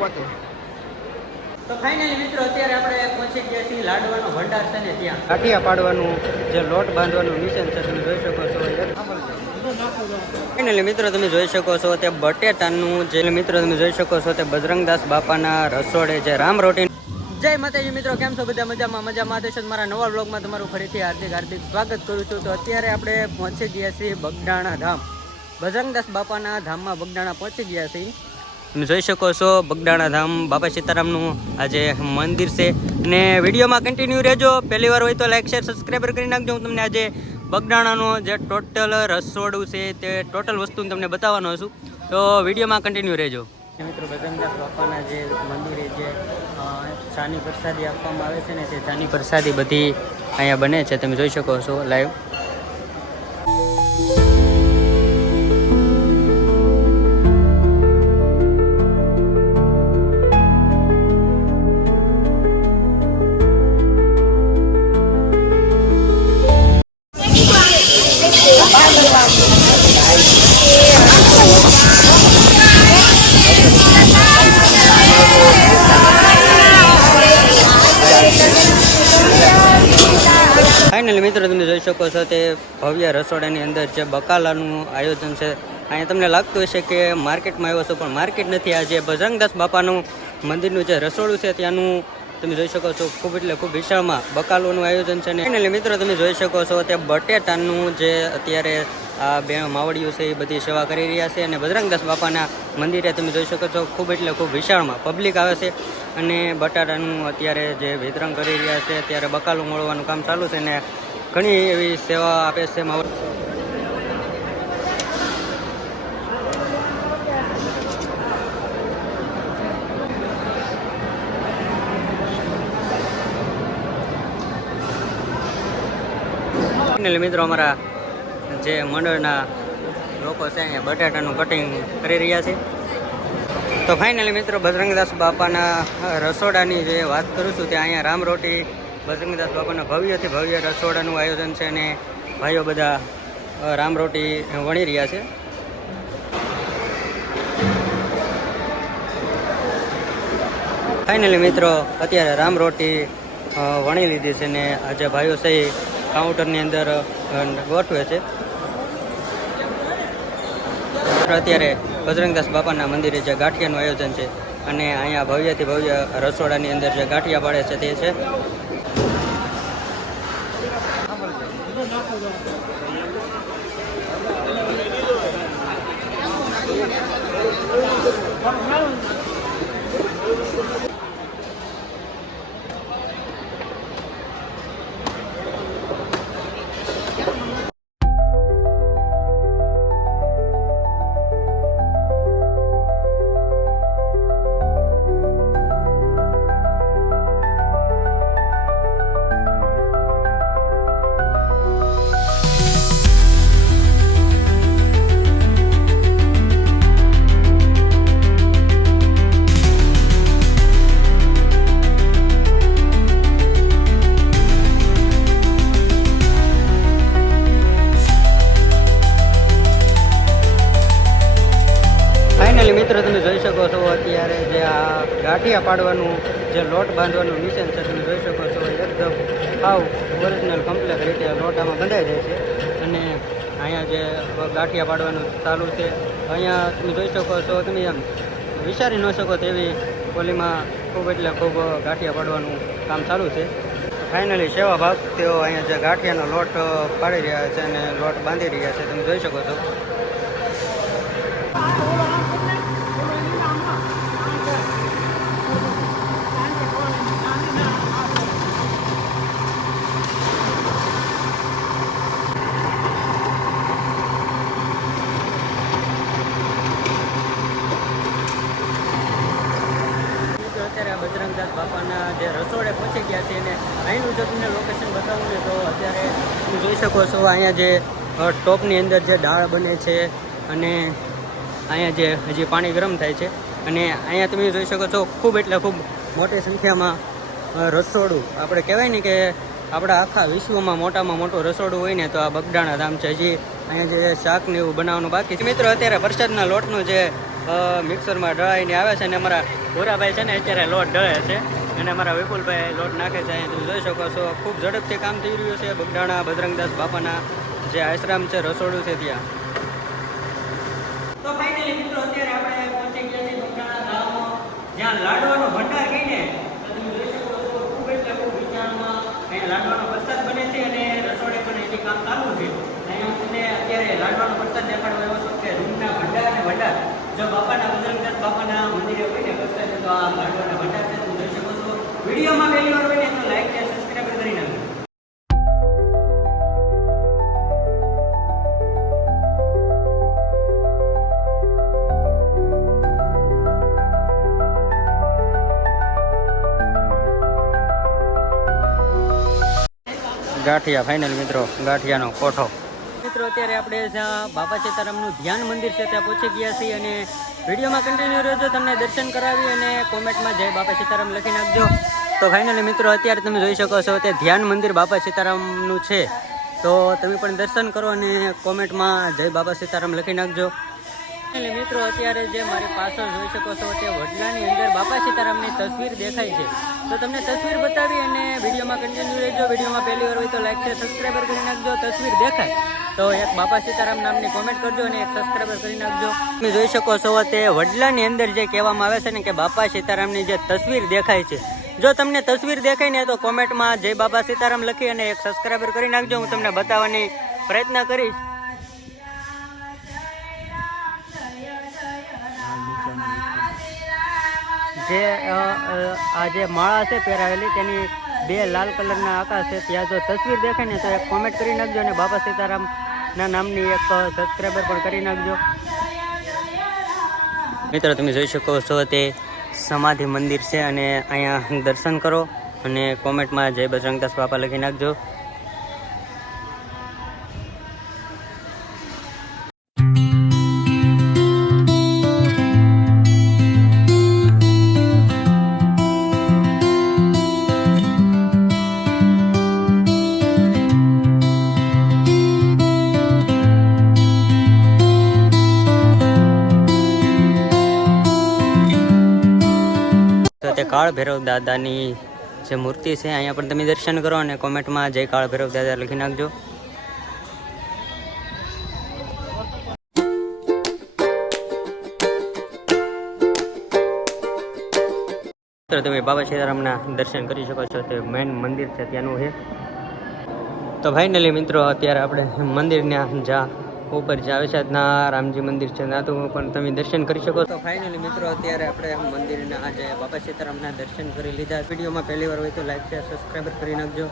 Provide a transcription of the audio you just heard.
પોતે તો ફાઇનલી મિત્રો અત્યારે આપણે પહોંચી ગયા છીએ લાડવાનો ભંડાર છે ને ત્યાં. કાઠિયા પાડવાનું જે લોટ બાંધવાનું મિશન છે તમે જોઈ શકો છો. ફાઇનલી મિત્રો તમે જોઈ શકો છો તે બટેટાનું જે મિત્રો તમે જોઈ શકો છો તે બજરંગદાસ બાપાના રસોડે જે રામ રોટી. જય માતાજી મિત્રો કેમ છો બધા? મજામાં મજામાં. છે મારા નવા બ્લોગમાં તમારું ફરીથી હાર્દિક હાર્દિક સ્વાગત કરું છું. તો અત્યારે આપણે પહોંચી ગયા છીએ બગડાણા ધામ. બજરંગદાસ બાપાના ધામમાં બગડાણા પહોંચી ગયા છીએ. તમે જોઈ શકો છો બગડાણા ધામ બાબા સીતારામનું આજે મંદિર છે. અને વિડીયોમાં કન્ટિન્યુ રહેજો. પહેલી વાર હોય તો લાઈક શેર સબસ્ક્રાઈબર કરી નાખજો. હું તમને આજે બગડાણાનો જે ટોટલ રસોડું છે તે ટોટલ વસ્તુ તમને બતાવવાનો છું. તો વિડીયોમાં કન્ટિન્યુ રહેજો. મિત્રો બજરંગદાસ બાપાના જે મંદિરે જે ચાની પ્રસાદી આપવામાં આવે છે ને તે ચાની પ્રસાદી બધી અહીંયા બને છે. તમે જોઈ શકો છો લાઈવ ફાઇનલી મિત્રો, તમે જોઈ શકો છો તે ભવ્ય રસોડાની અંદર જે બકાલાનું આયોજન છે. અહીંયા તમને લાગતું હશે કે માર્કેટમાં આવ્યો છો, પણ માર્કેટ નથી. આ જે બજરંગદાસ બાપાનું મંદિરનું જે રસોડું છે, ત્યાંનું તમે જોઈ શકો છો, ખૂબ એટલે ખૂબ વિશાળમાં બકાલોનું આયોજન છે. ને મિત્રો, તમે જોઈ શકો છો તે બટેટાનું જે અત્યારે આ બે માવડીઓ છે એ બધી સેવા કરી રહ્યા છે અને બજરંગદાસ બાપાના મંદિરે તમે જોઈ શકો છો, ખૂબ એટલે ખૂબ વિશાળમાં પબ્લિક આવે છે. અને બટાટાનું અત્યારે જે વિતરણ કરી રહ્યા છે ત્યારે બકાલું મળવાનું કામ ચાલુ છે ને ઘણી એવી સેવા આપે છે માવડી મિત્રો, અમારા જે મંડળના લોકો છે અહીંયા બટાટાનું કટિંગ કરી રહ્યા છે. તો ફાઇનલી મિત્રો બજરંગદાસ બાપાના રસોડાની જે વાત કરું છું, ત્યાં અહીંયા રામ રોટી, બજરંગદાસ બાપાના ભવ્યથી ભવ્ય રસોડાનું આયોજન છે અને ભાઈઓ બધા રામરોટી રામ રોટી વણી રહ્યા છે. ફાઇનલી મિત્રો, અત્યારે રામ રોટી વણી લીધી છે ને આજે ભાઈઓ સહી કાઉન્ટરની અંદર ગોઠવે છે. અત્યારે બજરંગદાસ બાપાના મંદિરે જે ગાંઠિયાનું આયોજન છે અને અહીંયા ભવ્યથી ભવ્ય રસોડાની અંદર જે ગાંઠિયા પાડે છે તે છે. ફાઇનલી ગાંઠિયા પાડવાનું, જે લોટ બાંધવાનું મિશન છે, તમે જોઈ શકો છો એકદમ સાવ ઓરિજિનલ કમ્પ્લેટ રીતે લોટ આમાં બંધાઈ જાય છે. અને અહીંયા જે ગાંઠિયા પાડવાનું ચાલુ છે, અહીંયા તમે જોઈ શકો છો, તમે એમ વિચારી ન શકો તેવી પોલીમાં ખૂબ એટલે ખૂબ ગાંઠિયા પાડવાનું કામ ચાલુ છે. ફાઇનલી સેવા ભાગ, તેઓ અહીંયા જે ગાંઠિયાનો લોટ પાડી રહ્યા છે અને લોટ બાંધી રહ્યા છે, તમે જોઈ શકો છો મિત્રો અત્યારે આ બજરંગદાસ બાપાના જે રસોડે પહોંચી ગયા છે અને અહીંનું જો તમને લોકેશન બતાવું ને તો અત્યારે તમે જોઈ શકો છો, અહીંયા જે ટોપની અંદર જે દાળ બને છે અને અહીંયા જે, હજી પાણી ગરમ થાય છે અને અહીંયા તમે જોઈ શકો છો, ખૂબ એટલે ખૂબ મોટી સંખ્યામાં રસોડું. આપણે કહેવાય ને કે આપણા આખા વિશ્વમાં મોટામાં મોટું રસોડું હોય ને તો આ બગડાણા ધામ છે. હજી અહીંયા જે શાક ને એવું બનાવવાનું બાકી છે. મિત્રો, અત્યારે વરસાદના લોટનું જે મિક્સરમાં ડળાઈને આવે છે અને અમારા ભોરાભાઈ છે ને અત્યારે લોટ ડળે છે. અને અમારા વિપુલભાઈ લોટ નાખે છે તમે જોઈ શકો છો, ખૂબ ઝડપથી કામ થઈ રહ્યું છે. બગડાણા બજરંગદાસ બાપાના જે આશ્રમ છે, રસોડું છે ત્યાં. તો ફાઇનલી મિત્રો પ્રસાદ બને છે અને રસોડે પણ એની કામ ચાલુ છે. અત્યારે લાડવાનો પ્રસાદ દેખાડવા આવ્યો કે રૂમના ભંડાર અને ભંડાર. બાપાના, બજરંગદાસ બાપાના મંદિરે હોય ને તો આ લાડવાના ભંડાર છો. વિડીયોમાં પહેલી વાર હોય ને તો લાઈક અને સબસ્ક્રાઇબ કરી નાખજો. ગાંઠિયા ફાઇનલ મિત્રો ગાંઠિયાનો કોઠો. મિત્રો અત્યારે આપણે જ્યાં બાપા સીતારામનું ધ્યાન મંદિર છે ત્યાં પહોંચી ગયા છીએ અને વિડીયોમાં કન્ટિન્યુ રહેજો તમને દર્શન કરાવી અને કોમેન્ટમાં જય બાબા સીતારામ લખી નાખજો. તો ફાઇનલી મિત્રો, અત્યારે તમે જોઈ શકો છો તે ધ્યાન મંદિર બાપા સીતારામનું છે. તો તમે પણ દર્શન કરો અને કોમેન્ટમાં જય બાપા સીતારામ લખી નાખજો. એટલે મિત્રો, અત્યારે જે મારી પાછળ જોઈ શકો છો તે વડલાની અંદર બાપા સીતારામની તસવીર દેખાય છે. તો તમને તસવીર બતાવી અને વિડીયોમાં કન્ટિન્યુ રહેજો. વિડીયોમાં પહેલી વાર હોય તો લાઈક છે સબસ્ક્રાઈબર કરી નાખજો. તસવીર દેખાય તો એક બાપા સીતારામ નામની કોમેન્ટ કરજો અને એક સબસ્ક્રાઈબર કરી નાખજો. તમે જોઈ શકો છો તે વડલાની અંદર જે કહેવામાં આવે છે ને કે બાપા સીતારામની જે તસવીર દેખાય છે જો તમને તસવીર દેખાય ને તો કોમેન્ટમાં જય બાબા સીતારામ લખી અને એક સબસ્ક્રાઈબર કરી નાખજો. હું તમને બતાવવાની પ્રયત્ન કરીશ. જે આ જે માળા છે પહેરાવેલી, તેની બે લાલ કલરના આકાશ છે. ત્યાં જો તસવીર દેખાય ને તો એક કોમેન્ટ કરી નાખજો અને બાબા સીતારામના નામની એક સબસ્ક્રાઈબર પણ કરી નાખજો. મિત્રો, તમે જોઈ શકો છો તે સમાધિ મંદિર છે અને અહીંયા દર્શન કરો અને કોમેન્ટમાં જય બજરંગદાસ બાપા લખી નાખજો. કાળ ભૈરવ દાદાની જે મૂર્તિ છે, અહીંયા પણ તમે દર્શન કરો અને કોમેન્ટમાં જય કાળ ભૈરવ દાદા લખી નાખજો. તો તમે બાબા સીતારામના દર્શન કરી શકો છો, તે મેઇન મંદિર છે, ત્યાંનું છે. તો ફાઇનલી મિત્રો, અત્યારે આપણે મંદિરના જ્યાં ઉપર જે આવે છે. ના રામજી મંદિર છે. ના તો પણ તમે દર્શન કરી શકો તો ફાઇનલી મિત્રો, અત્યારે આપણે મંદિરના આજે બાબા સીતારામના દર્શન કરી લીધા. વિડીયોમાં પહેલી વાર હોય તો લાઈક શેર સબસ્ક્રાઈબર કરી નાખજો.